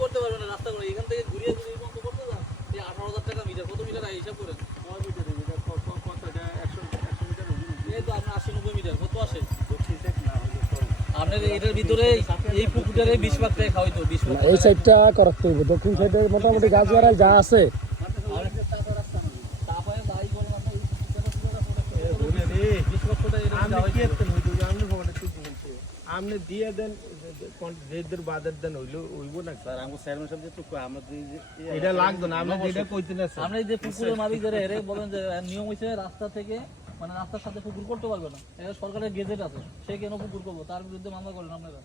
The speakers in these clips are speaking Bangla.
করতে পারবে না রাস্তা করে এখান থেকে ঘুরিয়ে ঘুরিয়ে বন্ধ করতে যান 18,000 টাকা মিটার কত মিটার হিসাব করেন এই তো আপনার 80-90 মিটার কত আসে আপনার এটার ভিতরে এই পুকুরটারে 20 ভাগ টাকা খাওয়াইতো 20 ভাগ এই সাইডটা করতে হবে দক্ষিণ সাইডে মোটামুটি গাছ বাড়াই যা আছে আপনি দিয়ে দেন যেদের বাজার দেন হইলো হইব না স্যার আমগো চেয়ারম্যান সাহেব যেটুকু আমাদের এটা লাগতো না আপনি যেটা কইতেন না আমরা এই যে পুকুরের মালিক যারা এরে বলেন যে নিয়ম হইছে রাস্তা থেকে মানে রাস্তার সাথে পুকুর করতে পারবে না এটা সরকারের গেজেট আছে সে কেন পুকুর করবো তার বিরুদ্ধে মামলা করেন আপনারা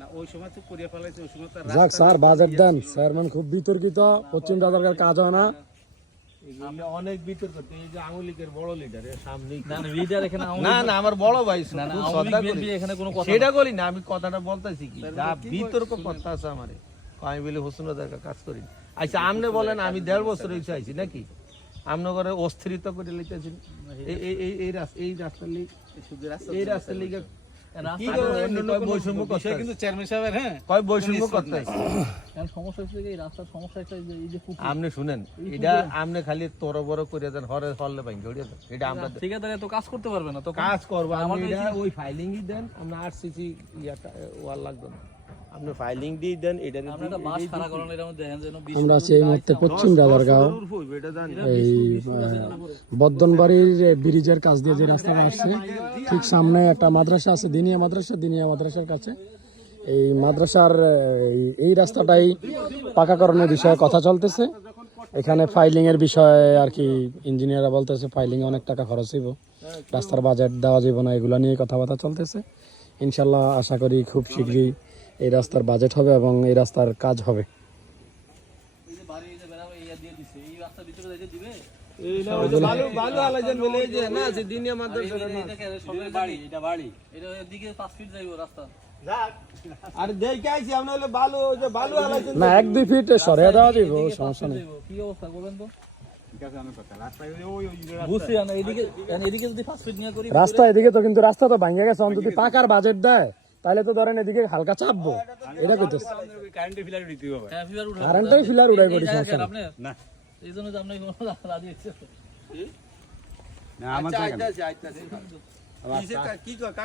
না ওই সময় তো করিয়া ফেলাইছে ওই সময় তো যাক স্যার বাজেট দেন চেয়ারম্যান খুব বিতর্কিত পশ্চিম রাজারকার কাজ হয় না এগুলো অনেক বিতর্ক এই যে আওয়ামী লীগের বড় লিডার এর সামনে না না লিডার এখানে না না আমার বড় ভাই না না খুব আওয়ামী শ্রদ্ধা লীগ করি। এখানে কোনো কথা সেটা করি না আমি কথাটা বলতেছি কি যা বিতর্ক কথা আছে আমারে আমি বলি হোসেন রাজার কাজ করি আচ্ছা আপনি বলেন আমি 1.5 বছর হইছে আইছি নাকি আপনি করে অস্থিরতা করে লইতেছি এই রাস্তার লিগ এই রাস্তার লিগে কি বৈষম্য করতে কিন্তু চেয়ারম্যান সাহেবের হ্যাঁ কয় বৈষম্য করতে সমস্যা হচ্ছে এই রাস্তার সমস্যা একটা এই যে পুকুর আপনি শুনেন এটা আপনি খালি তোর বড় করে দেন হরে হললে ভাঙ্গে উড়িয়ে দেন এটা আমরা ঠিকাদারে তো কাজ করতে পারবে না তো কাজ করবো আপনি আমাদের এটা ওই ফাইলিংই দেন আপনি আরসিসি ইয়াটা ওয়াল লাগবে না আপনি ফাইলিং দিয়ে দেন এটা আমরা একটা বাস খাড়া করানো এর মধ্যে দেখেন যেন আমরা আছি এই মুহূর্তে পশ্চিম রাজারগাঁও এটা জানি এই বদ্দনবাড়ির ব্রিজের কাছ দিয়ে যে রাস্তাটা আসছে ঠিক সামনে একটা মাদ্রাসা আছে দিনিয়া মাদ্রাসার কাছে এই মাদ্রাসার এই রাস্তাটাই পাকাকরণের বিষয়ে কথা চলতেছে এখানে ফাইলিং এর বিষয়ে আর কি ইঞ্জিনিয়াররা বলতেছে ফাইলিং অনেক টাকা খরচ হইব রাস্তার বাজেট দেওয়া যাবে না এগুলো নিয়ে কথাবার্তা চলতেছে ইনশাল্লাহ আশা করি খুব শীঘ্রই এই রাস্তার বাজেট হবে এবং এই রাস্তার কাজ হবে এই যে বাড়ি এই যে বেরাবে ইয়া দিয়ে দিছে এই রাস্তার ভিতরে যাইতে দিবে এই না ওই যে বালু আলাইছেন বলে এই যে না যে দিনিয়া মাদ্রাসা এটা সরকারি বাড়ি এটা বাড়ি এটা এদিকে 5 ফিট যাইবো রাস্তা আর দেখে আইছি আপনি হলো বালু ওই যে বালু আলাইছেন না 1-2 ফিট সরিয়ে দেওয়া যাবে সমস্যা নেই কি অবস্থা বলেন তো ঠিক আছে আমি কথা রাস্তায় ওই বুঝছি না এদিকে যদি 5 ফিট নিয়ে করি রাস্তা এদিকে তো কিন্তু রাস্তা তো ভাঙে গেছে যদি পাকার বাজেট দেয় তাহলে তো ধরেন এদিকে হালকা চাপবো এটা কইতেছে কারেন্টের ফিলার দিতে হবে হ্যাঁ ফিবার উঠা কারেন্টই ফিলার উড়াই পড়ি সমস্যা নেই। আপনি না এইজন্য তো আপনি রাজি হচ্ছে না আমার জায়গা না। কি কাকা